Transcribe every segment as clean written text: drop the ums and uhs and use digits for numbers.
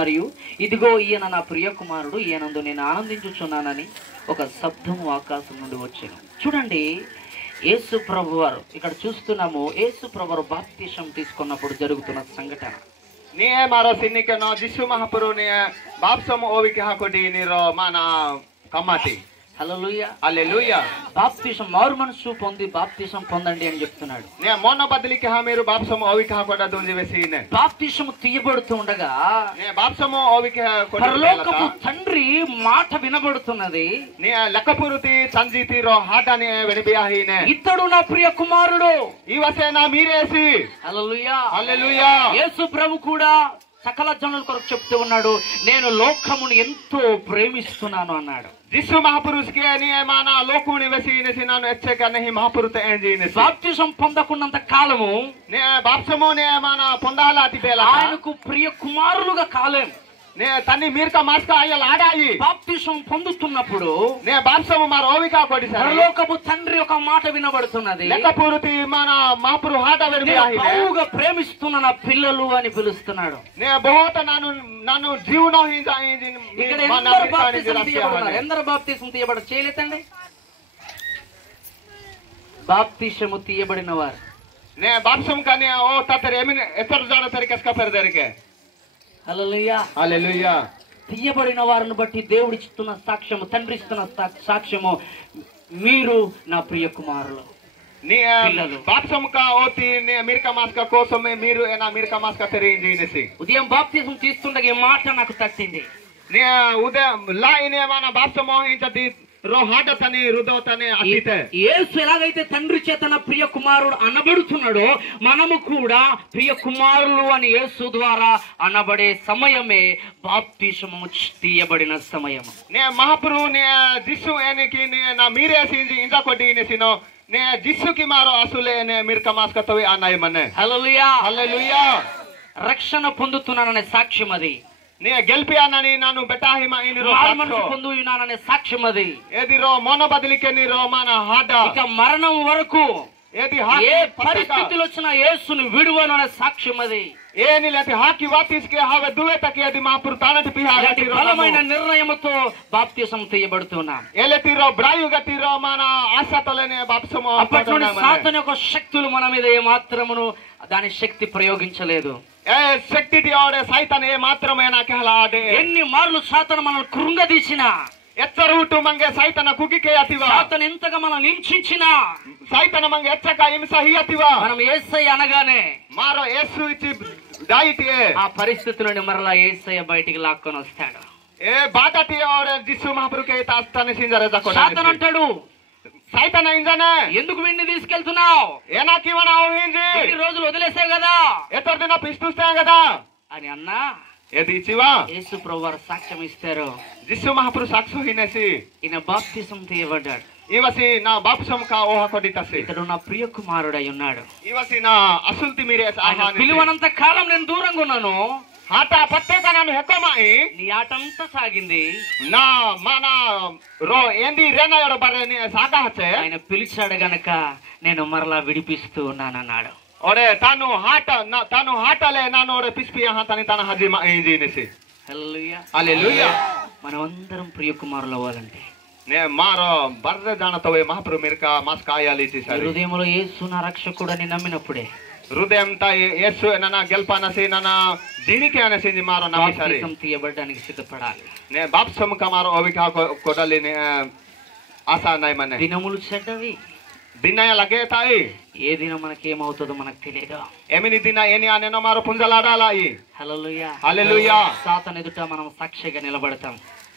మరియు ఇదిగో ఈయన నా ప్రియ కుమారుడు, ఈయనందు నేను ఆనందించుచున్నానని ఒక శబ్దము ఆకాశం నుండి వచ్చాను. చూడండి, యేసు ప్రభు వారు ఇక్కడ చూస్తున్నాము. యేసు ప్రభు వారు బాప్తిసం తీసుకున్నప్పుడు జరుగుతున్న సంఘటన. Ni maro sinike no Jisu Mahapuru ni baptism ovike hakodi ni ro mana kamati. హల్లెలూయా, హల్లెలూయా. బాప్తిసం మారు మనసు పొంది బాప్తిసం పొందండి అని చెప్తున్నాడు. నే మొన్న బదిలికి హా మీరు బాప్తిసం ovike hakoda donji vesine. బాప్తిసం తీయబడుతూ ఉండగా నే బాప్తిసం ovike hakodi పరలోకపు తండ్రి మాట వినబడుతున్నది. నే లక్కపురుతి సంజీతి రో హాటనే వెనిబియాహినే. ఇతడు నా ప్రియ కుమారుడు, ఈ వసేనా మీరేసి. హల్లెలూయా, హల్లెలూయా. యేసు ప్రభు కూడా సకల జనుల కొరకు చెప్తూ ఉన్నాడు, నేను లోకమును ఎంతో ప్రేమిస్తున్నాను అన్నాడు. Jisu Mahapurush ke ni mana lokuni vesine sinanu etcheka nahi Mahapurute enjine. బాప్తిసం పొందకున్నంత కాలము నే బాప్తిసము నే mana పొందాలా తిబేలా. ఆయనకు ప్రియ కుమారులుగా కాలేం. నే తన్ని మీర్కా మాస్కా అయ్యల ఆడాయి. బాప్తిసం పొందుతున్నప్పుడు నే బాప్తిసము మార్ ఓవికా కొడిసారు. పరలోకపు తండ్రి ఒక మాట వినబడుతున్నది, లెక్కపురుతి మన మహాపురు హాట వెనిబియాహినే. బహుగా ప్రేమిస్తున్న నా పిల్లలు అని పిలుస్తున్నాడు. నే బహుత నన్ను జీవనో హింస ఇక్కడ ఎందరు బాప్తిసం తీయబడుతున్నారు? ఎందరు బాప్తిసం తీయబడ చేయలేదండి? బాప్తిసము తీయబడిన వారు. నే బాప్తిసం కానీ ఓ తత్తర్ ఏమిని ఎత్తరు జాడ సరికస్క పెరదరికే. హల్లెలూయా, హల్లెలూయా. తీయబడిన వారిని బట్టి దేవుడు ఇస్తున్న సాక్ష్యము, తండ్రి ఇస్తున్న సాక్ష్యము, మీరు నా ప్రియ కుమారులు. నీ బాప్తిసం కా ఓతి నే మీర్కా మాస్కా కోసమే మీరు ఏనా మీర్కా మాస్కా తెరింజినేసి. ఉదయం బాప్తిసం తీస్తుండగా ఈ మాట నాకు తట్టింది. నే ఉదయం లాయినే మన బాప్తిసం మోహించది రో హాట తని రుదోతనే అతితే. యేసు ఎలాగైతే తండ్రి చేత నా ప్రియ కుమారుడు అనబడుతున్నాడో మనము కూడా ప్రియ కుమారులు అని యేసు ద్వారా అనబడే సమయమే బాప్తిసము తీయబడిన సమయము. నే మహాపురు నే జిస్సు ఏనికి నే నా మీరేసింది ఇంజా కొట్టినేసినో నే జిస్సుకి మారో అసులే నే మీర్కా మాస్కా తోవి అన్నాయి మనే. హల్లెలూయా, హల్లెలూయా. రక్షణ పొందుతున్నాననే సాక్ష్యం అది. నే గెల్పియానని నాను బెటాహిమా ఇని రో మనసు పొందున్నాననే సాక్ష్యం అది. ఏది రో మొన బదిలికే ని రో మన హాట ఇక మరణం వరకు ఏది ఏ పరిస్థితులు వచ్చినా యేసుని విడువను అనే సాక్ష్యం అది. ఏని లేతి హాకి వాతిస్కే హావే దువే తకి అది మాపురు తానటి పిహాగటి రో బలమైన నిర్ణయముతో బాప్తిసం తీయబడుతున్నాం. ఏలతి రో బ్రాయు గటి రో మన ఆశతలనే బాప్తిసము. అప్పటి నుండి సాతాను యొక్క శక్తులు మన మీద ఏ మాత్రమును దాని శక్తి ప్రయోగించలేదు. ఏ శక్తి ఆడే సైతాన్ ఏ మాత్రమేనా కహలాడే. ఎన్ని మార్లు సాతాను మనం కృంగదీసినా, ఎచ్చరుటు మంగే సైతాన కుకికే అతివా. సాతాను ఎంతగా మనం హింసించినా, సైతాన మంగే ఎచ్చక హింస హియతివా. మనం యేసయ్య అనగానే మారో యేసు ఇచ్చి దాయిటియే ఆ పరిస్థితి నుండి మరలా యేసయ్య బయటికి లాక్కొని వస్తాడు. ఏ బాటటి ఆడే జిస్సు మహాపురుకే తాస్తని సింజరే జకోడా. సాతాను అంటాడు, సైతాన్ ఇంజనే ఎందుకు వీడిని తీసుకెళ్తున్నావు? ఏనాకి వన ఓహింజి ఈ రోజులు వదిలేసావు కదా ఎతర్ దిన పిస్తుస్తాం కదా అని అన్నా. ఏది ఇచ్చివా యేసు ప్రభు వారు సాక్ష్యం ఇస్తారు. జిస్సు మహాపురు సాక్షి హినేసి ఈయన బాప్తిసం తీయబడ్డాడు. ఇవసి నా బాప్తిసం కా ఓహ కొడితసి. ఇతడు నా ప్రియ కుమారుడై ఉన్నాడు. ఇవసి నా అసుల్తి మీరే ఆహాని. పిలువనంత కాలం నేను దూరంగా ఉన్నాను. ఆట పట్టేక నన్ను హెక్కమాయి నీ ఆటంతా సాగింది. నా మన రో ఏంది రేనాయడ బర్రెని సాగా హచ్చే. ఆయన పిలిచాడు గనక నేను మరలా విడిపిస్తూ ఉన్నానన్నాడు. ఒరే తాను హాటలే నాను ఒరే పిస్పి తని తన హజిమా ఏంజినేసి. హల్లెలూయా, హల్లెలూయా. మనం అందరం ప్రియ కుమారులు అవ్వాలంటే నే మారో బర్రె జానతోవే మహాప్రభు మీర్కా మాస్ కాయాలి చేశారు. హృదయంలో యేసు నా రక్షకుడని నమ్మినప్పుడే హృదయం తా యేసు నన్న గెల్పానసి నన్న దీనికి అనేసింది మారో నమ్మిసారి బాప్తిసం తీయబడడానికి సిద్ధపడాలి. నే బాప్తిసం కా మారో ఓవికా కొడలి నే ఆశా నై మనే. దినములు చెడ్డవి, దినయ లగే తాయి. ఏ దినం మనకేమవుతుందో మనకు తెలియదు. ఏమిని దిన ఏని అనేనో మారో పుంజలాడాలాయి. హల్లెలూయా, హల్లెలూయా. సాతాను ఎదుట మనం సాక్షిగా నిలబడతాం.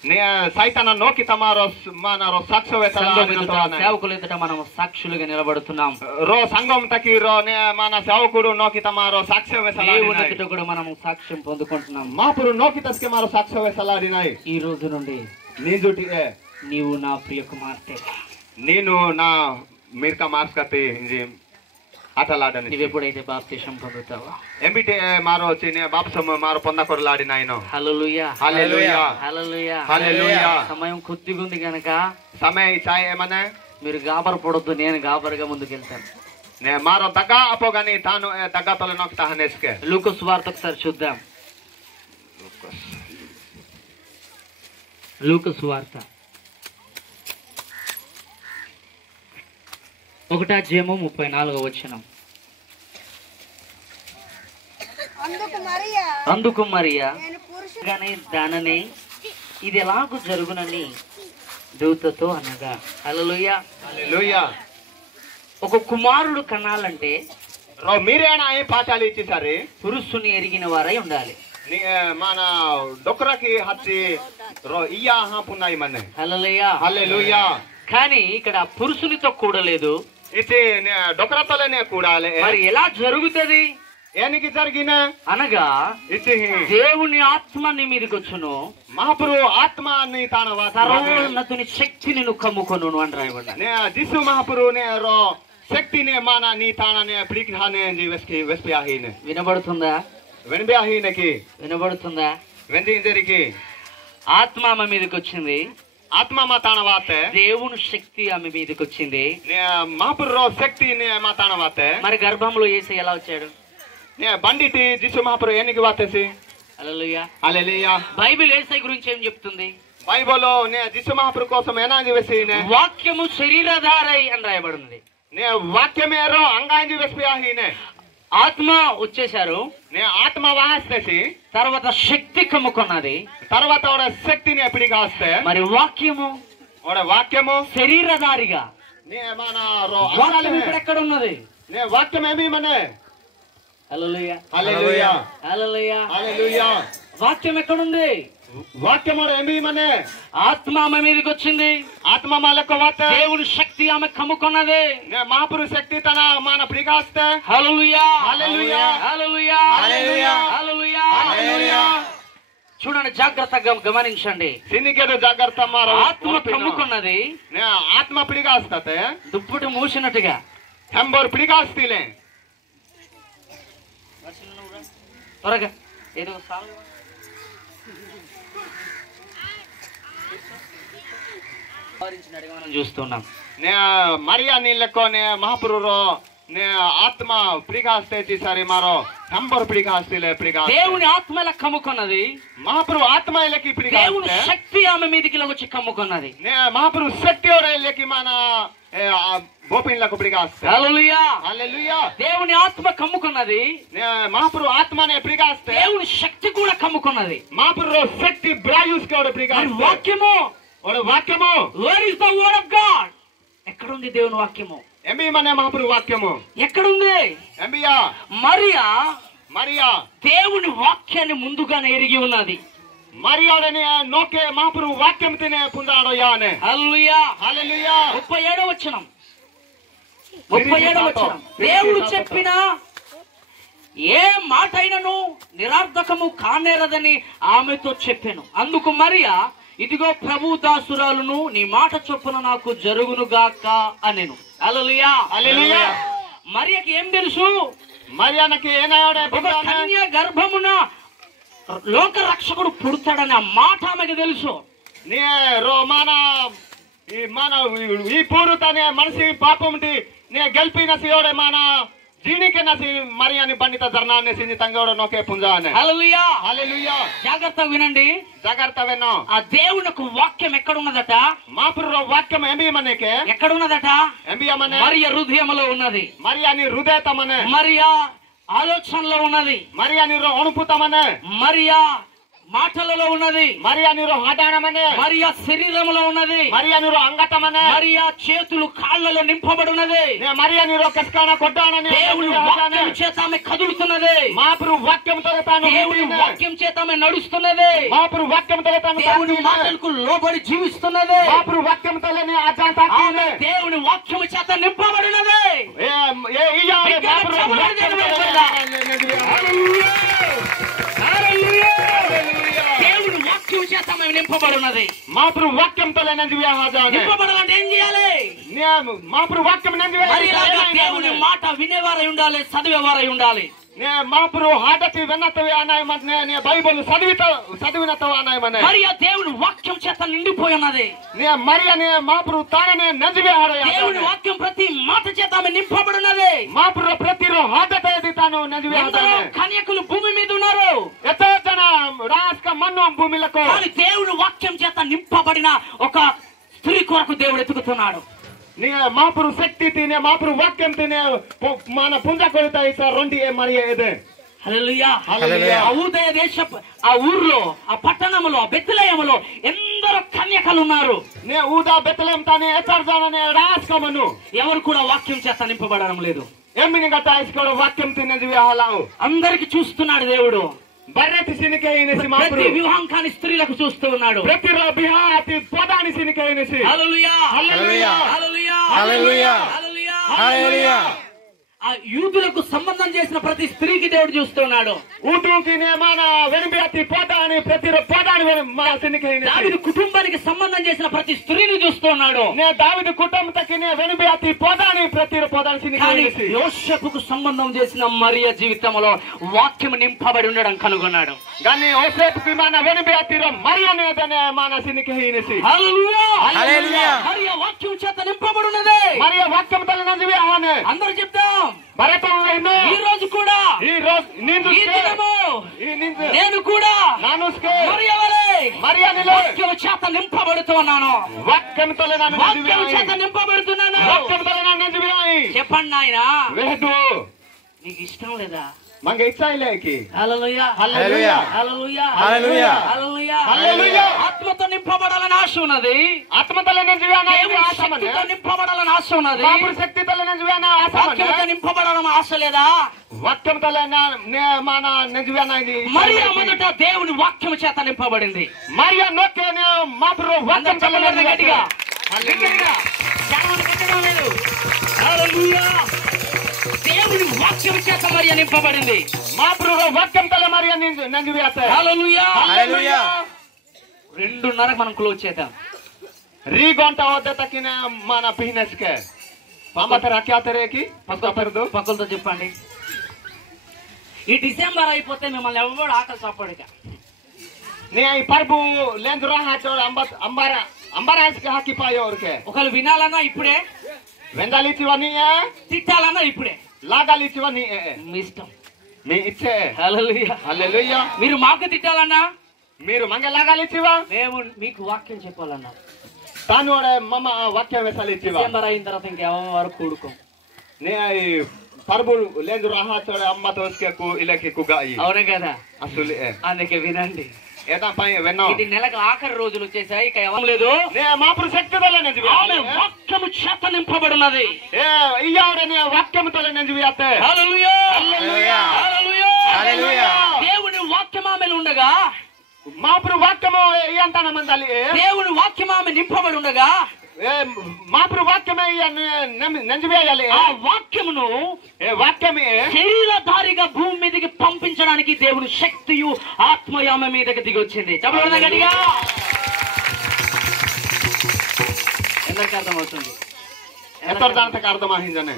నే సైతాన నోకి తమారో మానరో సాక్షవే సేవకుల ఎదుట మనం సాక్షులుగా నిలబడుతున్నాం. రో సంఘం తకి రో నే మన సేవకుడు నోకి తమారో సాక్ష్యవే దేవుని ఎదుట కూడా మనం సాక్ష్యం పొందుకుంటున్నాం. మహాపురు నోకి తస్కే మారో సాక్ష్యవే సలాడినాయి. ఈ రోజు నుండి నీ జుటి నీవు నా ప్రియ కుమార్తె, నేను నా మీర్కా మార్స్కతే ఇంజి ఆటలాడని. నీవు ఎప్పుడైతే బాప్తిసం పొందుతావో ఎంబిటే మారో వచ్చి నే బాప్తిసం మారో పొందకొరలాడినాయనో. హల్లెలూయా, హల్లెలూయా, హల్లెలూయా, హల్లెలూయా. సమయం కొద్దిగా ఉంది గనక సమయ ఇచ్చాయి ఏమనే మీరు గాబర పడొద్దు, నేను గాబరగా ముందుకెళ్తాను. నే మారో దగ్గా అపోగాని తాను దగ్గా తొల నోకి తహనేస్కే. లూకా సువార్త ఒకసారి చూద్దాం. లూకా సువార్త 1:34. అందుకు మరియా గాని దాననే ఇది ఎలాగూ జరుగునని దూతతో అనగా. హల్లెలూయా. హల్లెలూయా. ఒక కుమారుడు కనాలంటే మీరేనా ఏం పాఠాలు ఇచ్చేసారి పురుషుని ఎరిగిన వారై ఉండాలి. మన డొక్కరకి హత్తి ఇయ్యా పున్నాయి మన. హల్లెలూయా. హల్లెలూయా. కానీ ఇక్కడ పురుషునితో కూడలేదు, ఇది డొక్కరతోనే కూడాలి. మరి ఎలా జరుగుతుంది ఏనికి జరిగిన అనగా దేవుని ఆత్మ నీ మీదకి వచ్చును, మహాపురు ఆత్మ తాన సర్వోన్నతుని శక్తిని నువ్వు కమ్ముకొను అని రాయబడ్డా. దిసు మహాపురు శక్తిని మాన నీ తాననే ప్రిగ్రహానే వెస్పియాహీన. వినబడుతుందా? వెనిబియాహీనకి వినబడుతుందా? వెందికి ఆత్మ ఆమె మీదకి వచ్చింది, ఆత్మ మా తాన వాత దేవుని శక్తి ఆమె మీదకి వచ్చింది, మహాపురు శక్తి మా తాన వాత. మరి గర్భంలో యేసు ఎలా వచ్చాడు? బండిటి దిసు మహాపురు ఏనికి వాతేసి. హల్లెలూయా. హల్లెలూయా. బైబిల్ యేసు గురించి ఏం చెప్తుంది? బైబిల్లో దిసు మహాపురు కోసం ఏనాంగి వేసి వాక్యము శరీరధారై అని రాయబడింది. వాక్యమేరో అంగాంగి వెస్పియాహీనే. ఆత్మ వచ్చేశారు, ఆత్మ వాస్తేసి తర్వాత శక్తి కమ్ముకున్నది, తర్వాత శక్తిని ఎప్పటికి వస్తే మరి వాక్యము వాక్యము శరీరధారిగా ఎక్కడ ఉన్నది? వాక్యం ఏమి మనే. హల్లెలూయా. హల్లెలూయా. హల్లెలూయా. హల్లెలూయా. వాక్యం ఎక్కడుంది? వాక్యం ఏమి మనే. ఆత్మ ఆమె మీదకి వచ్చింది, ఆత్మ మాలకు వాత దేవుని శక్తి ఆమె కమ్ముకున్నది, మహాపురు శక్తి తన మన ప్రిగాస్తే. హల్లెలూయా. హల్లెలూయా. హల్లెలూయా. హల్లెలూయా. హల్లెలూయా. హల్లెలూయా. చూడండి, జాగ్రత్తగా గమనించండి. సిన్నికేదో జాగ్రత్త. ఆత్మ కమ్ముకున్నది, ఆత్మ ప్రిగాస్తే దుప్పటి మూసినట్టుగా హంబర్ ప్రిగాస్తీలే. త్వరగా ఏదో మనం చూస్తున్నాం. మరియా నీళ్ళకో మహాపురు ఆత్మ ప్రిగాస్తే తీసారి మారో హంబర్ ప్రిగాస్తీలే. దేవుని ఆత్మ ఎలా కమ్ముకున్నది? మహాపురు ఆత్మ ఇళ్ళకి దేవుని శక్తి ఆమె మీదకి వచ్చి కమ్ముకున్నది. మహాపురు శక్తి ఇళ్ళకి మన గోపిన్లకు ప్రిగాస్తే. హల్లెలూయా. హల్లెలూయా. దేవుని ఆత్మ కమ్ముకున్నది, మహాపురు ఆత్మనే ప్రిగాస్తే దేవుని శక్తి కూడా కమ్ముకున్నది. మహాపురు శక్తి బ్రాయూస్ ప్రిగాస్తే. వాక్యము వాక్యము where is the word of God. ఎక్కడుంది దేవుని వాక్యము? ఎంబీ మనే మహాపురు వాక్యము ఎక్కడుంది? ఎంబియా. మరియా మరియా దేవుని వాక్యాన్ని ముందుగానే ఎరిగి ఉన్నది. మరియాడనే నోకే మహాపురు వాక్యం తినే పుందాడోయానే. హల్లెలూయా. హల్లెలూయా. 37వ వచనం. 37వ వచనం. దేవుడు చెప్పిన ఏ మాట అయినను నిరర్ధకము కానేరదని ఆమెతో చెప్పాను. అందుకు మరియా, ఇదిగో ప్రభు దాసురాలును, నీ మాట చొప్పున నాకు జరుగునుగాక అనెను. హల్లెలూయా. హల్లెలూయా. మరియకి ఏం తెలుసు? మరియానికి ఏనాడే కన్య గర్భమున లోక రక్షకుడు పుడతాడని ఆ మాట ఆమెకు తెలుసు. ఈ పూర్వతనే మనిషి పాపం గెలిపిన సియోడే మన జీనికి నసి మరియాని బండిత ధర్నాన్ని సింది తంగోడ నోకే పుంజానే. హల్లెలూయా. హల్లెలూయా. జాగ్రత్త వినండి, జాగ్రత్త విను. ఆ దేవునికి వాక్యం ఎక్కడున్నదట? మాపురు వాక్యం ఎంబి మనకే ఎక్కడున్నదట? ఎంబి మనే మరియ హృదయంలో ఉన్నది. మరియాని హృదయతమనే. మరియా ఆలోచనలో ఉన్నది. మరియాని అనుభూతమనే. మరియా మాటలలో ఉన్నది. మరియాని హఠానమనే. మరియా శరీరంలో ఉన్నది. మరియాని అంగతమనే. మరియా చేతులు కాళ్ళలో నింపబడినది. మరియాని కస్కాన కొట్టానని దేవుని వాక్యం చేత ఆమె కదులుతున్నది. మాపురు వాక్యంతో తాను దేవుని వాక్యం చేత ఆమె నడుస్తున్నది. మాపురు వాక్యంతో తాను దేవుని మాటలకు లోబడి జీవిస్తున్నది. మాపురు వాక్యంతో ఆమె దేవుని వాక్యం చేత నింపబడినది. దేవుని వాక్యం చేత ఆమె నింపబడినది. మాపురు వాక్యంతో నింపబడాలంటే ఏం చేయాలి? మాపురు వాక్యం దేవుని మాట వినేవారై ఉండాలి, చదివేవారై ఉండాలి. నే మాపురు హాటతి వెన్నతవి అనాయి మనే నే బైబిల్ చదివినతవి అనాయి మనే మరియ దేవుని వాక్యం చేత నిండిపోయి ఉన్నది. నే మరియ నే మాపురు తాననే నజివే హాడయ దేవుని వాక్యం ప్రతి మాట చేత ఆమె నింపబడి ఉన్నది. మాపురు ప్రతిరో హాటతది తాను నజివే హాడయ. కన్యకులు భూమి మీద ఉన్నారు, ఎంతో జన రాస్క మన్ను భూమిలకు, కానీ దేవుని వాక్యం చేత నింపబడిన ఒక స్త్రీ కొరకు దేవుడు ఎత్తుకుతున్నాడు. నీ మాపురు శక్తి తినే మాపురు వాక్యం తినే మన పుంజ కొడతా సార్ రెండు మరియ ఏదే. హల్లెలూయా. ఆ ఊదయ దేశ ఆ ఊర్లో ఆ పట్టణంలో బెత్లెహేములో ఎందరో కన్యకలు ఉన్నారు. నే ఊదా బెత్లెహేం తానే ఎతర్జాననే రాస్కమను ఎవరు కూడా వాక్యం చేత నింపబడడం లేదు. ఎమ్మిని గట్టాయిస్కోడు వాక్యం తినేది విహాలావు అందరికి చూస్తున్నాడు దేవుడు. బర్రెతి సినికేయినసి మాపురు ప్రతి వివాహం కాని స్త్రీలకు చూస్తూ ఉన్నాడు. ప్రతి బిహాతి పోదాని సినికేయినసి. హల్లెలూయా హల్లెలూయా హల్లెలూయా హల్లెలూయా హల్లెలూయా హల్లెలూయా. ఆ యూదులకు సంబంధం చేసిన ప్రతి స్త్రీకి దేవుడు చూస్తున్నాడు. ఊటుకి నేమాన వెనుబియాతి పోదాని ప్రతి పోదాని మా సినికేయినసి. దావీదు కుటుంబానికి సంబంధం చేసిన ప్రతి స్త్రీని చూస్తున్నాడు. నే దావీదు కుటుంబతకి నే వెనుబియాతి పోదాని ప్రతి పోదాని సినికేయినసి. యోసేపుకు సంబంధం చేసిన మరియ జీవితంలో వాక్యం నింపబడి ఉండడం కనుగొన్నాడు. గాని యోసేపుకి మన వెనుబియాతిలో మరియనేదనే మన సినికేయినసి. హల్లెలూయా హల్లెలూయా. మరియ వాక్యం చేత నింపబడి ఉన్నది. మరియ వాక్యం తల నజివే హానే అందరూ చెప్తాం. ఈ రోజు కూడా నేను కూడా వాక్యం చేత నింపబడుతున్నాను. వాక్యం చేత నింపబడుతున్నాను. చెప్పండి నాయన, నీకు ఇష్టం లేదా? మంగ ఇచ్చాయిలేకి. హల్లెలూయా హల్లెలూయా హల్లెలూయా హల్లెలూయా హల్లెలూయా హల్లెలూయా. ఆత్మతో నింపబడాలని ఆశ ఉన్నది. ఆత్మతో నింపబడాలని ఆశ ఉన్నది. శక్తితో వాక్యంతో నింపబడాలని ఆశ లేదా? వాక్యంతో మన నిజవేనా ఇది. మరియ మొదట దేవుని వాక్యం చేత నింపబడింది. మరియ నొక్కే మాపురు వాక్యం గట్టిగా లేదు. హల్లెలూయా. దేవుని వాక్యం చేత మరియ నింపబడింది. మాపురు వాక్యం తల మరియ నిజవేస్తాయి. హల్లెలూయా హల్లెలూయా. 2:30 మనం క్లోజ్ చేద్దాం. రీ గంట వద్ద తక్కిన మన బిజినెస్ కే పామతర క్యాతరేకి పక్కలతో చెప్పండి. ఈ డిసెంబర్ అయిపోతే మిమ్మల్ని ఎవరు ఆకలి చాపడిగా నే ఈ పర్బు లేందు రాహా అంబారాజ్కి హాకిపాయే ఊరికే. ఒకళ్ళు వినాలన్నా ఇప్పుడే, వెందాలిచ్చివని తిట్టాలన్నా ఇప్పుడే, లాగాలిచ్చివని మీ ఇష్టం, మీ ఇచ్చే. హల్లెలూయా హల్లెలూయా. మీరు మాకు తిట్టాలన్నా, మీరు మంగ లాగాలిచ్చివా, మేము మీకు వాక్యం చెప్పాలన్నా తాను మమ్మ వాక్యం వేసాలిచ్చివా. డిసెంబర్ అయిన తర్వాత ఇంకెవరు కూడుకో నే పర్బు లేందు రాహా చోడ అమ్మ తోసుకెకు ఇలకి కుగాయి. అవునే కదా. అసలు అందుకే వినండి. ఇది నెలకు ఆఖరి రోజులు వచ్చేసాయి. ఇక ఏం లేదు. మాపురు శక్తి వాక్యము చేత నింపబడినది. వాక్యముతో దేవుని వాక్యం ఆమెలు ఉండగా, మాపురు వాక్యము అంటాన మందాలి. దేవుని వాక్యం ఆమె నింపబడి ఉండగా మాపురు వాక్యమే నెంజవేయాలి. ఆ వాక్యమును వాక్యమే శరీరధారిగా భూమి మీదకి పంపించడానికి దేవుని శక్తియు ఆత్మయు ఆమె మీదకి దిగి వచ్చింది. చెప్పండి గట్టిగా. ఎందరికి అర్థమవుతుంది? ఎంతకు అర్థమైందనే.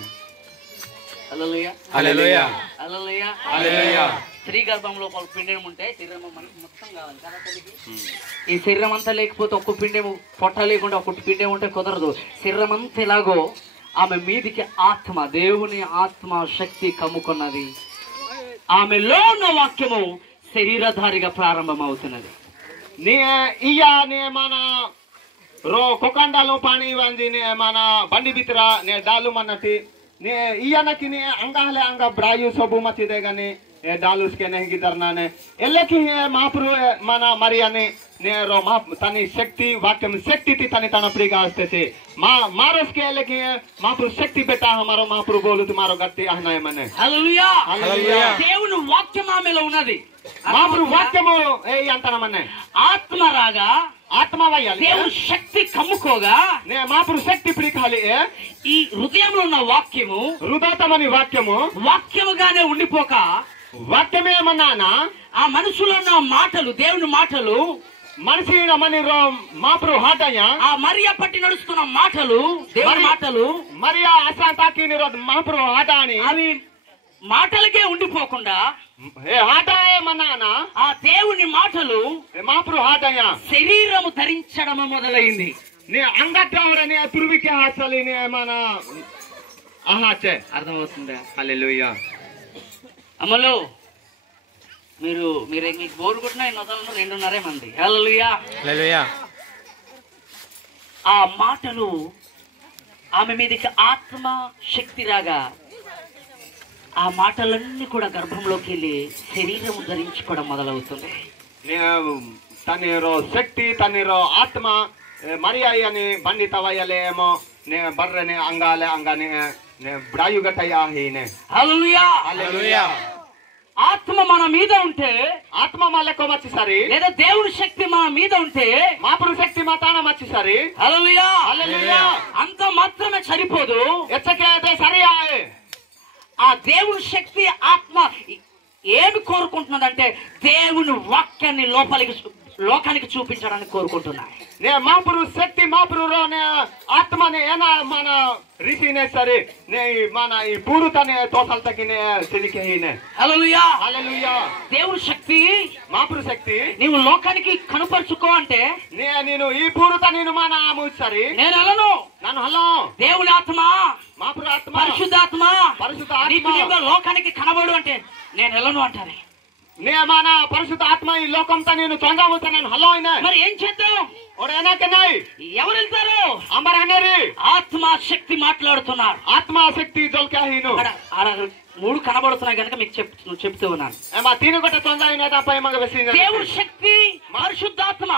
హల్లెలూయా హల్లెలూయా హల్లెలూయా హల్లెలూయా. స్త్రీ గర్భంలో ఒక పిండం ఉంటే శరీరం మొత్తం కావాలి కదా. ఈ శరీరం అంతా లేకపోతే ఒక్క పిండేమో, పొట్ట లేకుండా ఒక్క పిండేమో ఉంటే కుదరదు. శరీరం అంతా ఎలాగో ఆమె మీదికి ఆత్మ, దేవుని ఆత్మ శక్తి కమ్ముకున్నది. ఆమెలో ఉన్న వాక్యము శరీరధారిగా ప్రారంభమవుతున్నది. నీ మన కొకండాలు పాణి వంది మన బండి బిత్ర నే డాలు మన్నటి నే ఇయనకి నే అంగాలే అంగ బ్రాయు సబు మచిదే గాని डालूस के नहीं की दरना ने एल्लेकी महापुरु मना मरियाने ने रो महा तनी शक्ति वाक्य में शक्ति थी तनी तना प्रिगा आस्ते से मारोस के एल्लेकी महापुरु शक्ति बेटा हमारो महापुरु बोलु तुम्हारो गट्टी आहनाय मने. Hallelujah hallelujah. దేవుని వాక్యం ఆమెలో ఉన్నది. महापुरु వాక్యము ఏ అంతన మనే ఆత్మ రాగా ఆత్మ వయ్యాలి. దేవుని శక్తి కమ్ముకోగా నే महापुरु శక్తి ప్రికాలి ఈ హృదయంలో ఉన్న వాక్యము హృదయతమని వాక్యము వాక్యముగానే ఉండిపోక వాక్యమే మన్నానా ఆ మనసులో ఉన్న మాటలు దేవుని మాటలు మనిషి మని మాపురు హాటయ్య ఆ మరియా పట్టి నడుస్తున్న మాటలు దేవుని మాటలు మరియా అసాంతాకి నిరోధ మాపురు హాట అని అవి మాటలకే ఉండిపోకుండా हे हाट है मनाना ఆ దేవుని మాటలు महाप्रभु हाट है శరీరము ధరించడం మొదలైంది. నే అంగట్రావడ నే పురువికే హాసలి నే మన ఆహాచే అర్థమవుతుందా? హల్లెలూయా. అమ్మలు మీరు మీకు బోర్ కొట్టినా ఈ నొదలను 2.5 మంది. హల్లెలూయా హల్లెలూయా. ఆ మాటలు ఆమె మీదకి ఆత్మ శక్తి రాగా ఆ మాటలన్నీ కూడా గర్భంలోకి వెళ్ళి శరీరం ధరించుకోవడం మొదలవుతుంది. తనీరో శక్తి తనీరో ఆత్మ మరియాయని బండి తవయలేమో నే బర్రెని అంగాలే అంగానే నే బ్రాయుగటయాహినే. హల్లెలూయా హల్లెలూయా. ఆత్మ మన మీద ఉంటే ఆత్మ మళ్ళకు మచ్చిసరి లేదా దేవుని శక్తి మన మీద ఉంటే మాపురు శక్తి మాతాన మచ్చిసరి. హల్లెలూయా హల్లెలూయా. అంత మాత్రమే సరిపోదు. ఎచ్చకే అదే సరియాయే ఆ దేవుని శక్తి ఆత్మ ఏమి కోరుకుంటున్నదంటే దేవుని వాక్యాన్ని లోకానికి చూపించడానికి కోరుకుంటున్నాయి. నే మాపురు శక్తి మాపురు నే ఆత్మనే ఏనా మన రిసినే సరే నే మన ఈ పూరుతనే తోసల్తకి నే సిలికేహినే. హల్లెలూయా. హల్లెలూయా. దేవుని శక్తి మాపురు శక్తి నీవు లోకానికి కనపరుచుకో అంటే నేను ఈ పూరుత నేను మన ఆముసరి నేను వెళ్ళను. నన్ను హలో దేవుని ఆత్మ మాపురు ఆత్మ పరిశుద్ధాత్మ పరిశుద్ధ నీకు ఆత్మ నీవు లోకానికి కనబడు అంటే నేను వెళ్ళను అంటారు. నే మన పరిశుద్ధ ఆత్మ ఈ లోకంతో నేను చొంగవుతా నేను హలో అయినా మరి ఏం చేద్దాం? ఓడేనాకన్నాయి ఎవరు వెళ్తారు? అమర్ అనేరి ఆత్మ శక్తి మాట్లాడుతున్నారు. ఆత్మ శక్తి దొల్కాహిను ఆడ 3 కనబడుతున్నాయి కనుక మీకు చెప్తూ ఉన్నాను. మా తీను గొట్ట చొంగైనా తప్ప ఏమగ వెసింది దేవుడి శక్తి పరిశుద్ధాత్మ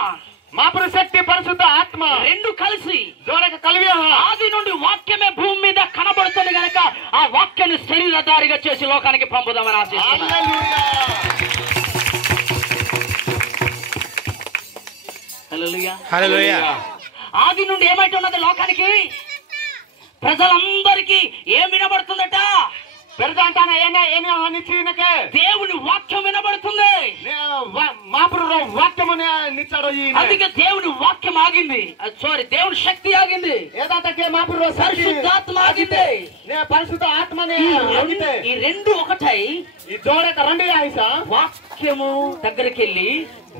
మాపురు శక్తి పరిశుద్ధ ఆత్మ 2 కలిసి జోడక కలివి ఆది నుండి వాక్యమే భూమి మీద కనబడుతుంది గనక ఆ వాక్యాన్ని శరీరధారిగా చేసి లోకానికి పంపుదామని ఆశిస్తున్నాను. హల్లెలూయా. హల్లెలూయా. ఆది నుండి ఏమైతున్నది లోకానికి? ప్రజలందరికీ ఏం వినబడుతుందట? పెరదంటాన ఏనా ఏనా హనిచినకే దేవుని వాక్యం వినబడుతుంది. మాపురు వాక్యము నిచ్చడు ఈ అందుకే దేవుని వాక్యం ఆగింది. సారీ దేవుని శక్తి ఆగింది. ఏదంటే మాపురు పరిశుద్ధాత్మ ఆగింది. నే పరిశుద్ధ ఆత్మనే ఆగితే ఈ 2 ఒకటై ఈ జోడక రండి ఆయిసా వాక్యము దగ్గరికి వెళ్ళి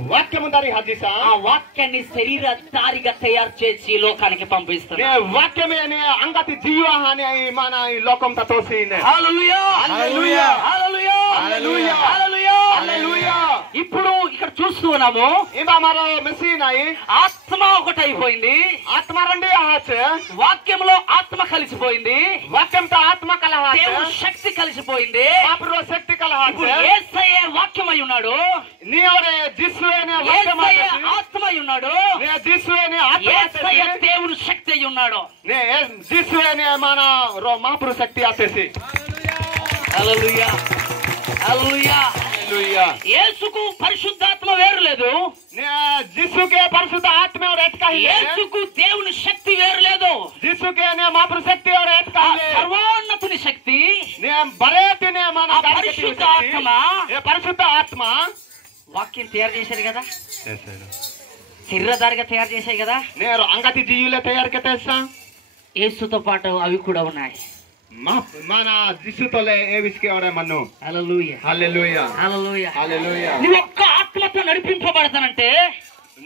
వాక్యము దారి హదిసా ఆ వాక్యాన్ని శరీరధారిగా తయారు చేసి లోకానికి పంపిస్తారు. వాక్యమే అంగతి జీవ అని మన ఈ లోకం తోసినే. హల్లెలూయా. హల్లెలూయా. హల్లెలూయా. హల్లెలూయా. హల్లెలూయా. హల్లెలూయా. ఇప్పుడు ఇక్కడ చూస్తూ ఉన్నాము ఇంకా మరో మెస్సీనాయి ఆత్మ ఒకటైపోయింది. ఆత్మ రండి ఆచే వాక్యంలో ఆత్మ కలిసిపోయింది. వాక్యంతో ఆత్మ కలహాచే దేవుని శక్తి కలిసిపోయింది. మాపురు శక్తి కలహాచే యేసయ్యే వాక్యమై ఉన్నాడు. నీ ఒరే జిస్సునే వాక్యం యేసయ్యే ఆత్మై ఉన్నాడు. నే జిస్సునే యేసయ్య ఆత్మ దేవుని శక్తి అయి ఉన్నాడు. నే జిస్సునే మన మాపురు శక్తి ఆతేసి. హల్లెలూయా. హల్లెలూయా. హల్లెలూయా. యేసుకు పరిశుద్ధాత్మ వేరు లేదు. నే జిస్సుకే పరిశుద్ధ ఆత్మ और एतका ही యేసుకు దేవుని శక్తి వేరు లేదు. जिसुके ने मापुर शक्ति और एतका ఆ ही సర్వోన్నతుని శక్తి ने बरेति ने मन ఆ పరిశుద్ధ ఆత్మ ये परिशुद्ध आत्मा వాక్యం తయారు చేశారు కదా, శరీరధారిగా తయారు చేశాయి కదా. ने अंगति जीवले तैयार के तेसा యేసుతో పాటు అవి కూడా ఉన్నాయి. మన జిస్సుతోలే ఏ విస్కే ఒరే మన్ను. హల్లెలూయా. హల్లెలూయా. హల్లెలూయా. హల్లెలూయా. నువ్వు ఒక్క ఆత్మతో నడిపింపబడతానంటే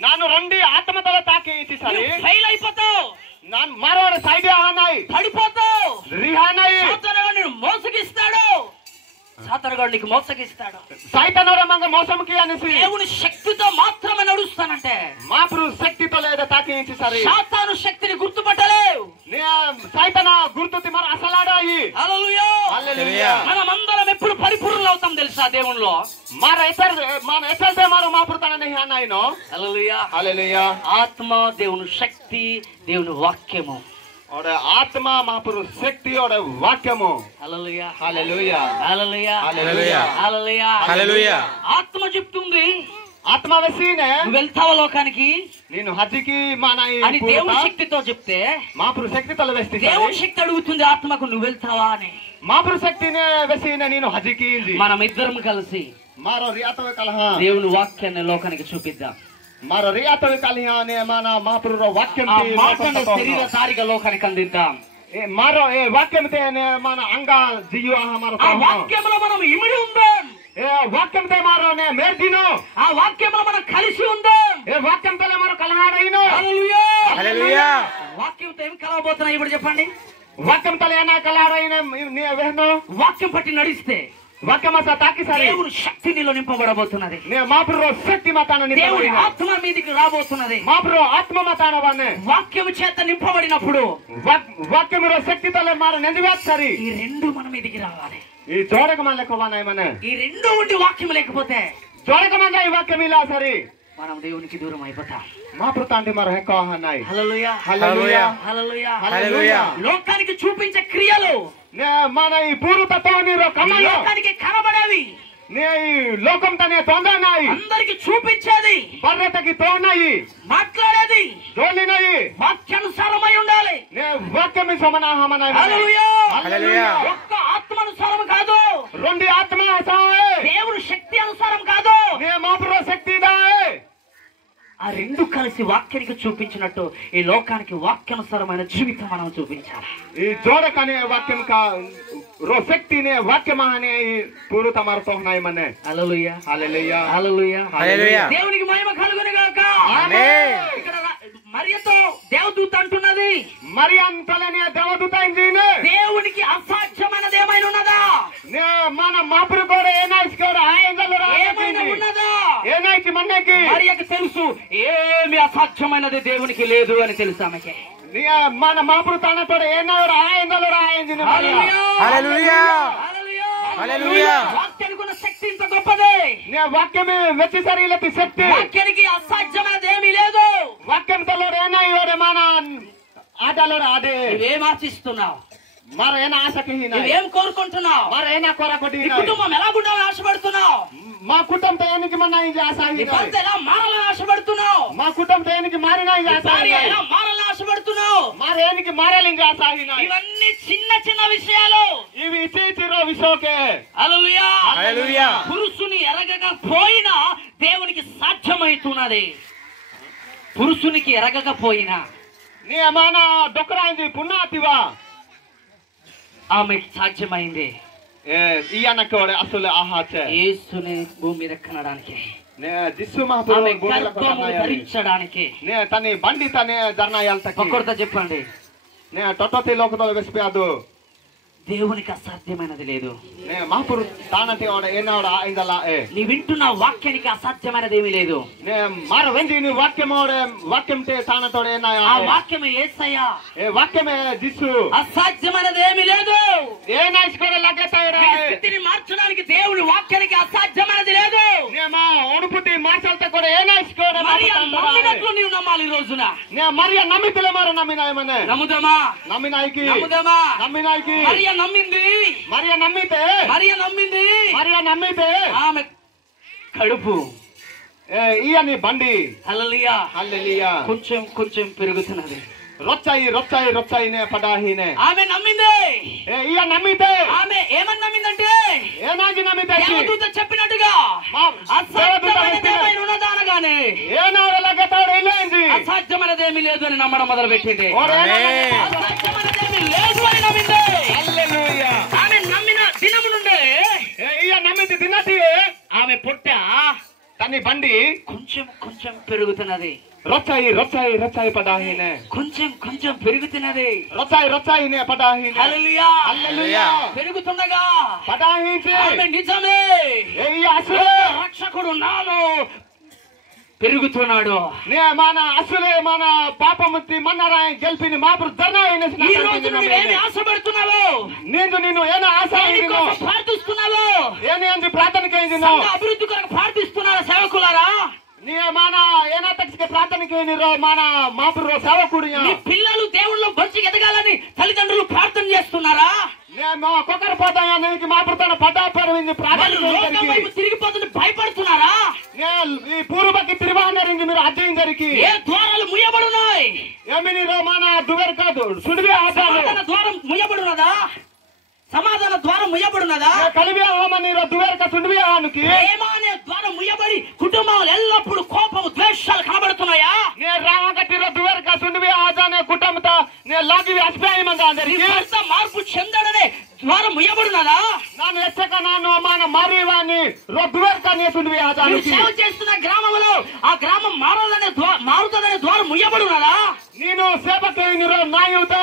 ನಾನು ರಂಡಿ ಆತ್ಮತಲ ತಾಕೆ ಇತಿ ಸರಿ ఫెయిల్ అయిపోతావు. ನಾನು ಮಾರೋಡ ಸೈಡ್ ಹಾನಾಯಿ పడిపోతావు. ರಿಹಾನಾಯಿ సాతానుగాడు నిన్ను మోసగిస్తాడు. సాతానుగాడు నీకు మోసగిస్తాడు. సైతానోడ మంగ మోసంకి అనేసి దేవుని శక్తితో మాత్రమే నడుస్తానంటే మాపురు శక్తితో లేదా తాకి ఇచ్చి సరి సాతాను శక్తిని గుర్తుపట్టలేవు. సైతాన గుర్తుతి మన అసలాడాయి. హల్లెలూయా. హల్లెలూయా. మనమందరం ఎప్పుడు పరిపూర్ణులు అవుతాం తెలుసా దేవునిలో? మన ఎసల్తే మారు మాపురు తన హానాయినో. హల్లెలూయా. హల్లెలూయా. ఆత్మ దేవుని శక్తి దేవుని వాక్యము. और आत्मा महापुरुष शक्ति और वाक्यमो. హల్లెలూయా. హల్లెలూయా. హల్లెలూయా. హల్లెలూయా. హల్లెలూయా. హల్లెలూయా. ఆత్మ చెప్తుంది ఆత్మ వెసీనే నువ్వు వెళ్తావా లోకానికి నేను హజ్జికి మానాయి అని దేవుని శక్తితో చెప్తే महापुरुष शक्ति తల వెస్తి దేవుని శక్తి అడుగుతుంది ఆత్మకు నువ్వు వెళ్తావా అని. महापुरुष శక్తినే వెసీనే నేను హజ్జికి ఇంజి మనం ఇద్దరం కలిసి మారో రియాతవ కలహ దేవుని వాక్యాన్ని లోకానికి చూపిద్దాం. మారో రియాతవ కలహ అనే మన महापुरुष వాక్యం ఆ మాటను శరీరధారిగా లోకానికి అందిద్దాం. मारो ए वाक्यम ते ने मन अंगा जियो हमारो ఆ వాక్యంలో మనం ఇమిడి ఉందాం. ए वाक्यम ते मारो ने मेर दिनो ఆ వాక్యంలో మనం కలిసి ఉందాం. ए वाक्यम ते मारो कलहाडइनो హల్లెలూయా హల్లెలూయా వాక్యంతో ఏం కలవబోతున్నాయి ఇప్పుడు చెప్పండి. वाक्यम तले ना कलहाडइने नी वेहनो వాక్యం పట్టి నడిస్తే वाक्यम असा ताकी सारी దేవుని శక్తి నీలో నింపబడబోతున్నది. ने महापुरो शक्ति मतानो దేవుని निंपबडिना ఆత్మ మీదికి రాబోతున్నది. महापुरो आत्म मतानो वने వాక్యం చేత నింపబడినప్పుడు वाक्यमरो शक्ति तले मारो नेंदिवात सारी ఈ రెండు మన మీదికి రావాలి. ఈ జోడక మన కోవానాయి మన ఈ రెండు ఉండి వాక్యం లేకపోతే జోడక మన ఈ వాక్యం ఇలా సరి మనం దేవునికి దూరం అయిపోతాం. महापुरो तांटी मारो है कोहानाई హల్లెలూయా హల్లెలూయా హల్లెలూయా హల్లెలూయా లోకానికి చూపించే క్రియలు నే మన ఈ పూరు తత్వని రో కమలో లోకానికి కనబడేవి నే ఈ లోకం తనే తొందనాయి అందరికి చూపించేది బర్రతకి తోనాయి మాట్లాడేది జోలినాయి వాక్యానుసారమై ఉండాలి. నే వాక్యమి సమనా హమనాయి హల్లెలూయా హల్లెలూయా ఒక్క ఆత్మానుసారం కాదు, రెండు ఆత్మ అసాయే దేవుని శక్తి అనుసారం కాదు. నే మాపుర శక్తి దాయే ఆ రెండు కలిసి వాక్యానికి చూపించినట్టు ఈ లోకానికి వాక్యానుసారమైన జీవితం మనం చూపించాలి. ఈ జోడకనే వాక్యం కా రో శక్తి నే వాక్యమనే ఈ పూరు తమరు తోనాయి మనే హల్లెలూయా హల్లెలూయా హల్లెలూయా హల్లెలూయా దేవునికి మహిమ కలుగును గాక. ఆమేన్. ఇక్కడ మరియతో దేవదూత అంటున్నది, మరియం తలనే దేవదూత ఇంజినే దేవునికి అసాధ్యమైనది ఏమైనా ఉన్నదా? నే మన మాపురు కోరే ఏనాయిస్ కోరే ఆయంగలు ఏమైనా ఉన్నదా? ఏనాయికి మన్నకి మరియకు తెలుసు ఏమి అసాధ్యమైనది దేవునికి లేదు అని తెలుసు ఆమెకి. నీ మన మాపురు తాన తోడ ఏనాడు ఆయంగలు రాయంజినే హల్లెలూయా హల్లెలూయా హల్లెలూయా హల్లెలూయా వాక్యానికి ఉన్న శక్తి ఇంత గొప్పదే. నే వాక్యమే వెచ్చి సరిలతి శక్తి వాక్యానికి అసాధ్యమైనది ఏమీ లేదు. వాక్యం తలోడ ఏనాయి ఓడే మన ఆటలోడ ఆడే నువ్వేం ఆశిస్తున్నావు? మార ఏనా ఆశకి హినా నువ్వేం కోరుకుంటున్నావు? మార ఏనా కోరకొటి నీ కుటుంబం ఎలా ఉండాలని ఆశపడుతున్నావు? మా కుటుంబం తయానికి మన ఈ ఆశ నీ భర్త ఎలా మారాలని ఆశపడుతున్నావు? మా కుటుంబం తయానికి మారిన ఈ ఆశ భార్య ఎలా మారాలని ఆశపడుతున్నావు? మారేనికి మారాలి ఈ ఆశ ఇవన్నీ చిన్న చిన్న విషయాలు. ఇవి ఇచ్చిరో విషోకే హల్లెలూయా హల్లెలూయా పురుషుని ఎరగకపోయినా దేవునికి సాధ్యమవుతున్నది. పురుషునికి ఎరగకపోయినా నీ మన డొక్కరాయింది పున్నాతివా ఆమెకు సాధ్యమైంది. ఈయనకి అసలు ఆహాచే యేసుని భూమి మీద కనడానికి, నే జిస్సు ఆమె గర్భము ధరించడానికి. నే తని బండి తనే జర్నాయాల్ తకి ఒక్కరితో చెప్పండి, నే టొటొతి లోకతో వెసిపాదు దేవునికి అసాధ్యమైనది లేదు. నే మాపురు తానతి ఓడ ఏనాడ ఆయిందలా నీ వింటున్న వాక్యానికి అసాధ్యమైనది ఏమీ లేదు. నే మార వెండి నీ వాక్యం ఓడే వాక్యం తే తానతోడ ఏనా ఆ వాక్యమే యేసయ్య. ఏ వాక్యమే జిస్సు అసాధ్యమైనది ఏమీ లేదు. ఏనా ఇస్కోడ లగతాయరా నీ స్థితిని మార్చడానికి దేవుని వాక్యానికి అసాధ్యమైనది లేదు. నే మా ఓడుపుటి మార్చల్త కూడా ఏనా ఇస్కోడ మరియ నమ్మినట్లు నీవు నమ్మాలి ఈ రోజున. నే మరియ నమ్మితలే మార నమ్మినాయ మనే నమ్ముదామా? నమ్మినాయికి నమ్ముదామా? నమ్మినాయికి మరియ నమ్మింది. మరియ నమ్మితే మరియ నమ్మింది. మరియ నమ్మితే ఆమె కడుపు ఈయని బండి హల్లెలూయా హల్లెలూయా కొంచెం కొంచెం పెరుగుతున్నది. రొచ్చాయి రొచ్చాయి రొచ్చాయినే పడాహినే ఆమె నమ్మింది. ఈయ నమ్మితే ఆమె ఏమని నమ్మిందంటే ఏనాజి నమ్మితే దేవదూత చెప్పినట్టుగా దేవదూత అసాధ్యమైనది ఏమైనా ఉన్నదా అనగానే ఏనాడు లగతాడు ఇల్లేంది అసాధ్యమైనది ఏమీ లేదు అని నమ్మడం మొదలు పెట్టింది. ఆమేన్ అసాధ్యమైనది ఏమీ లేదు అని నమ్మింది. హల్లెలూయా ఆమె నమ్మిన దినము నుండే ఈయ నమ్మితే తినటి ఆమె పొట్ట తని బండి కొంచెం కొంచెం పెరుగుతున్నది. రొచ్చాయి రొచ్చాయి రొచ్చాయి పడాహినే కొంచెం కొంచెం పెరుగుతున్నది. రొచ్చాయి రొచ్చాయినే పడాహినే హల్లెలూయా హల్లెలూయా పెరుగుతుండగా పడాహించి ఆమె నిజమే ఈ అసలే రక్షకుడు నాలో పెరుగుతున్నాడు. నే మన అసలే మన పాపముత్తి మన్నరాయ గెలిపిని మాపురు ధర్నాయన ఈ రోజు నువ్వేమి ఆశపడుతున్నావు? నేను ఏనా ఆశ దేనికోసం ప్రార్థిస్తున్నావు? ఏని అంది ప్రార్థనకైంది సంఘ అభివృద్ధి కొరకు ప్రార్థిస్తున్నారా సేవకులారా? నీ మన ఏనా తక్షక ప్రార్థనకైంది మన మాపురు సేవకుడు నీ పిల్లలు దేవుళ్ళో మంచిగా ఎదగాలని తల్లిదండ్రులు ప్రార్థన చేస్తున్నారా? నేను కొకర పోతాయా నీకు మాపురు తన పడ్డాపరింది ప్రార్థన వైపు తిరిగిపోతుంది భయపడుతున్నారా? ఈ పూర్వకి తిరువానరింది మీరు అధ్యయనం జరిగి ఏ ద్వారాలు ముయ్యబడున్నాయి? ఏమి నీరు మన దువర్ కాదు సుడివి ఆధారం ద్వారం ముయ్యబడున్నదా? సమాధాన ద్వారం ముయ్యబడున్నదా? కలివి నీరు దువర్ కా సుడివి ఆనుకి ప్రేమ అనే ద్వారం ముయ్యబడి కుటుంబాలు ఎల్లప్పుడు కోపము ద్వేషాలు కనబడుతున్నాయా? నే రాగటిర దువర్ కా సుడివి ఆదానే కుటుంబత నే లాగి అస్పాయి మంద అందరికి భర్త మార్పు చెందడనే ద్వారం ముయ్యబడినదా? ನಾನು ಎಚ್ಚಕ ನಾನು ಮಾನ ಮಾರಿವಾನಿ ರೊದ್ದುವರ್ಕ ನೇಸುಂಡ್ವಿ ಆಜಾనికి సేవ చేస్తున్న గ్రామంలో ఆ గ్రామం మారుతుందనే ద్వారం ముయ్యబడినదా? ನೀನು ಸೇವಕ నాయుత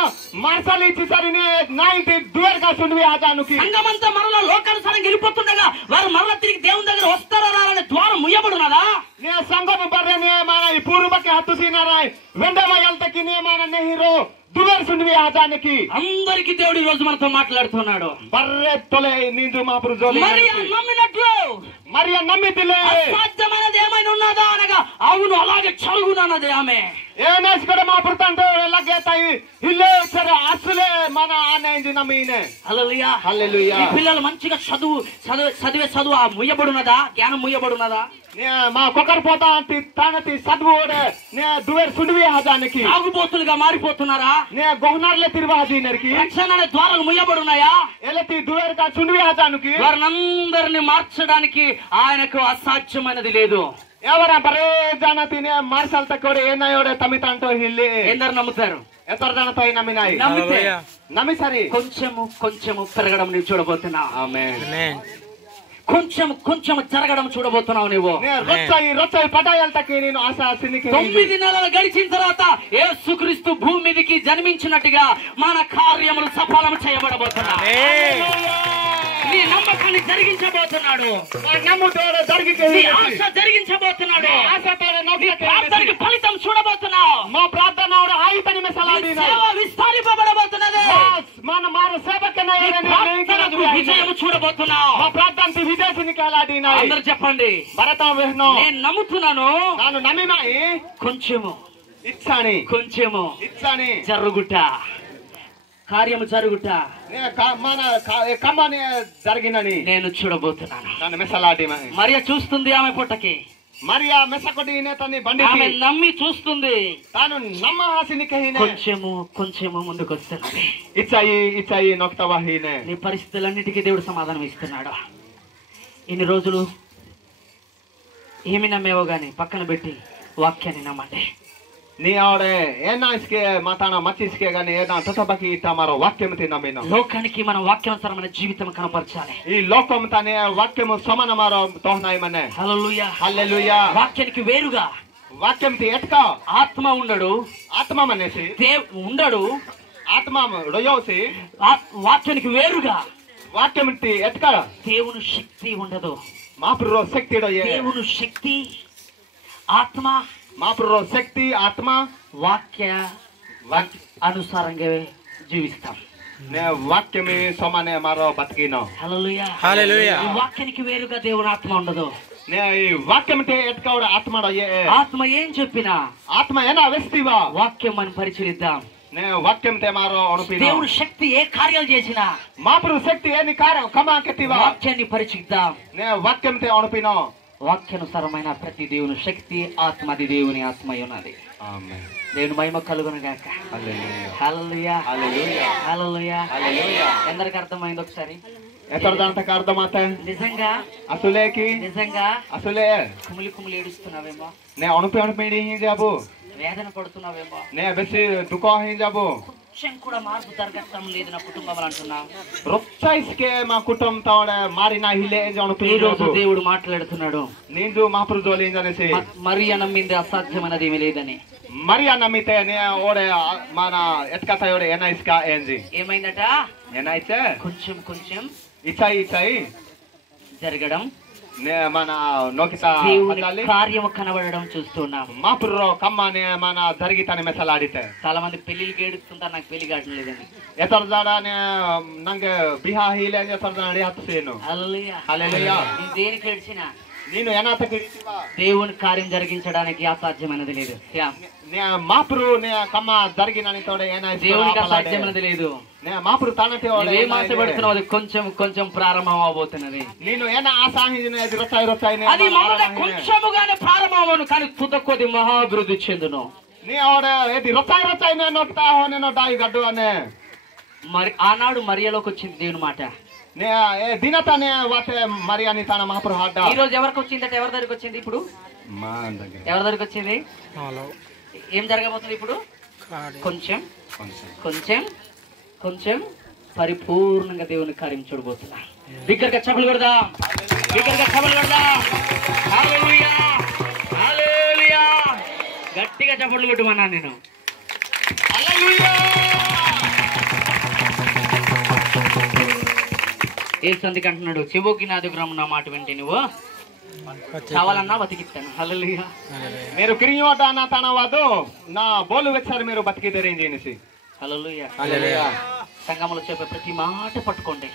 మార్సాలి ఇచ్చిసరిని నాయింటి దువర్క సుండ్వి ఆజానికి సంఘమంతా మరలా లోకానుసారం వెళ్ళిపోతుండగా వారు మరలా తిరిగి దేవుని దగ్గర వస్తారా రారనే ద్వారం ముయ్యబడినదా? నే సంఘము బర్రెనే మన ఈ పూర్వకి హత్తు సీనారాయ్ వెండవ ఎల్తకి నే మన నెహిరో దువర్ సుండ్వి ఆజానికి అందరికి దేవుడు ఈ రోజు మనతో మాట్లాడుతున్నాడు. బర్రె తొలే నిందు మాపురు జోలి మరియా నమ్మినట్లు మరియా నమ్మితిలే అసాధ్యమైనది ఏమైనా ఉన్నదా అనగా అవును అలాగే చరుగునన్నది ఆమె. ఏనేస్ కూడా మాపురు తండ్రి ఎలాగేతాయి ఇల్లే సరే అసలే మన ఆనేంది నమ్మినే. హల్లెలూయా హల్లెలూయా. ఈ పిల్లలు మంచిగా చదివే చదువు ఆ ముయ్యబడున్నదా? జ్ఞానం ముయ్యబడున్నదా? మా కొకరు పోతా అంటి తానతి చదువు నే దువేర్ సుండ్వి ఆజానికి తాగుబోతులుగా మారిపోతున్నారా? నే గోహనార్లే తిరువాజీనరికి రక్షణ అనే ద్వారాలు ముయ్యబడున్నాయా? ఎలతి దువేర్ కా సుండ్వి ఆజానికి వారినందరినీ మార్చడానికి ఆయనకు అసాధ్యమైనది లేదు. ఎవరా బరే జానతినే మార్సల్ తక్కువ ఏనాయోడే తమితంటో హిల్లి ఎందరు నమ్ముతారు? ఎతర జానతో నమ్మినాయి నమ్మితే నమ్మి సరి కొంచెము పెరగడం నీవు చూడబోతున్నావు. ఆమేన్. కొంచెం జరగడం చూడబోతున్నావు నువ్వు. రొచ్చాయి పటాయాలకి నేను ఆశ సినికి 9 నెలలు గడిచిన తర్వాత యేసుక్రీస్తు భూమి మీదకి జన్మించినట్టుగా మన కార్యములు సఫలం చేయబడబోతున్నాయి. నీ నమ్మకాన్ని జరిగించబోతున్నాడు. నీ ఆశ జరిగించబోతున్నాడు. ప్రార్థనకి ఫలితం చూడబోతున్నావు. మా ప్రార్థన సేవ విస్తరింపబడబోతున్నది. విజయం చూడబోతున్నావు. మా ప్రార్థన విదేశీనికి అలాడినా అందరు చెప్పండి. నేను నమ్ముతున్నాను. ನಾನು నమ్మినాయి కొంచెము ఇచ్చాని జరుగుట కార్యము జరుగుట మన కమ్మని జరిగినని నేను చూడబోతున్నాను. నన్ను మెసలాడి మరియా చూస్తుంది ఆమె పుట్టకి. మరియా మెసకొటి తన్ని బండి ఆమె నమ్మి చూస్తుంది. తాను నమ్మ హాసినికి కొంచెము ముందుకు వస్తున్నది. ఇచ్చాయి నొక్తవాహినే. నీ పరిస్థితులన్నిటికీ దేవుడు సమాధానం ఇస్తున్నాడు. ఇన్ని రోజులు ఏమి నమ్మేవో గాని పక్కన పెట్టి వాక్యాన్ని నమ్మండి. ನೀ ಅವಡೆ ಏನಾಸ್ಕೆ ಮಾತಾಡ ಮಚ್ಚಿಸ್ಕೆ గాని ఏనా తతబకి తమర వాక్యం తినమిన లోకానికి మన వాక్యానుసారమైన జీవితం కనపరచాలి. ఈ లోకం తనే వాక్యము సమాన మార తోహనాయి మనే. హల్లెలూయా హల్లెలూయా. వాక్యానికి వేరుగా వాక్యం తి ఎట్క ఆత్మ ఉండడు. ఆత్మ మనేసి ఉండడు. ఆత్మ రయోసి వాక్యానికి వేరుగా వాక్యం తి ఎట్క దేవుని శక్తి ఉండదు. మాపురో శక్తి దేవుని శక్తి ఆత్మ మాపురో శక్తి ఆత్మ వాక్య అనుసారంగా జీవిస్తాం. నే వాక్యమే సమానే మారో బతికినో. హల్లెలూయా. హల్లెలూయా. ఈ వాక్యానికి వేరుగా దేవుని ఆత్మ ఉండదు. నే ఈ వాక్యం తే ఎట్కౌడ ఆత్మ ఆత్మ ఏం చెప్పినా ఆత్మ ఏనా వెస్తివా వాక్యం మనం పరిశీలిద్దాం. నే వాక్యం తే మారో అణుపినో. దేవుని శక్తి ఏ కార్యాలు చేసినా మాపురు శక్తి ఏని కార్యం కమా కెతివా వాక్యాన్ని పరిశీలిద్దాం. నే వాక్యం తే అణుపినో. వాక్యానుసారమైన ప్రతి దేవుని శక్తి ఆత్మది దేవుని ఆత్మై ఉన్నది. ఆమేన్. దేవుని మహిమ కలుగును గాక. హల్లెలూయా. హల్లెలూయా. హల్లెలూయా. హల్లెలూయా. హల్లెలూయా. ఎందరికి అర్థమైంది ఒకసారి? ఎతరదంతక అర్థమవుతా నిజంగా అసలే కుమిలి ఏడుస్తున్నావేమో. నే అణుపి హీ జాబు వేదన పడుతున్నావేమో. నే బెసి దుఃఖ హీ జాబు కొంచెం కూడా మార్పు జరగటం లేదు నా కుటుంబం అంటున్నా. రొచ్చాయిస్కే మా కుటుంబం తోడ మారినా హిలే అణుపి. ఈ రోజు దేవుడు మాట్లాడుతున్నాడు. నిందు మాపురు జోలిందనేసి మరియా నమ్మింది అసాధ్యమైనది ఏమీ లేదని. మరియా నమ్మితే నే ఓడే మన ఎట్కత ఓడే ఏనాయిస్కా ఏంజి ఏమైందట? ఏనాయితే కొంచెం ఇచ్చాయి జరగడం నే మన నోకిత దేవుని కార్యము కనబడడం చూస్తున్నాం. మాపురు కమ్మనే మన జరిగితని మెసలాడితే చాలా మంది పెళ్లిళ్ళు ఏడుస్తుంటారు, నాకు పెళ్లి కావడం లేదని. ఎతర జాడానే నంగే బిహా హీలే ఎతర జాడి హత్సేను. హల్లెలూయా. హల్లెలూయా. నీ దేనికి ఏడ్చినా నేను ఎనాతకిడితివా దేవుని కార్యం జరిగించడానికి అసాధ్యమైనది లేదు. నే మాపురు నే కమ్మ జరిగినని తోడే ఏనాయి దేవునికి అసాధ్యమైనది లేదు. నే మాపురు తనతే ఓడే ఏం ఆశపడుతున్నావు? అది కొంచెం ప్రారంభం అవబోతున్నది. నేను ఏనా ఆశాహించిన అది రొచ్చాయి అది మొదట కొంచెముగానే ప్రారంభమవును, కానీ తుదకొది మహాభివృద్ధి చెందును. నీ ఓడే ఏది రొచ్చాయి నే నొక్తా హోనే డాయి గడ్డు అనే. మరి ఆనాడు మరియలోకి వచ్చింది దేవుని మాట. నే ఏ దినతనే వాటే మరియాని తన మహాపురు హాడ. ఈ రోజు ఎవరికి వచ్చిందట? ఎవరి దగ్గరికి వచ్చింది? ఇప్పుడు మా దగ్గర ఎవరి దగ్గరికి వచ్చింది? ఏం జరగబోతుంది ఇప్పుడు? కొంచెం కొంచెం పరిపూర్ణంగా దేవుని కార్యం చూడబోతున్నా. దగ్గరగా చప్పలు కొడదాం, దగ్గరగా చప్పలు కొడదాం. హల్లెలూయా, హల్లెలూయా. గట్టిగా చప్పట్లు కొట్టమన్నా నేను. హల్లెలూయా. యేసు అందుకు అంటున్నాడు, చెవుకి నాది గ్రామం నా మాట వింటే నువ్వు చావాలన్నా బతికిస్తాను. హల్లెలూయా. మీరు కిరియోట నా తనవాదు నా బోలు వచ్చారు మీరు బతికి తెరేంజేసి. హల్లెలూయా. సంఘములో చెప్పే ప్రతి మాట పట్టుకోండి.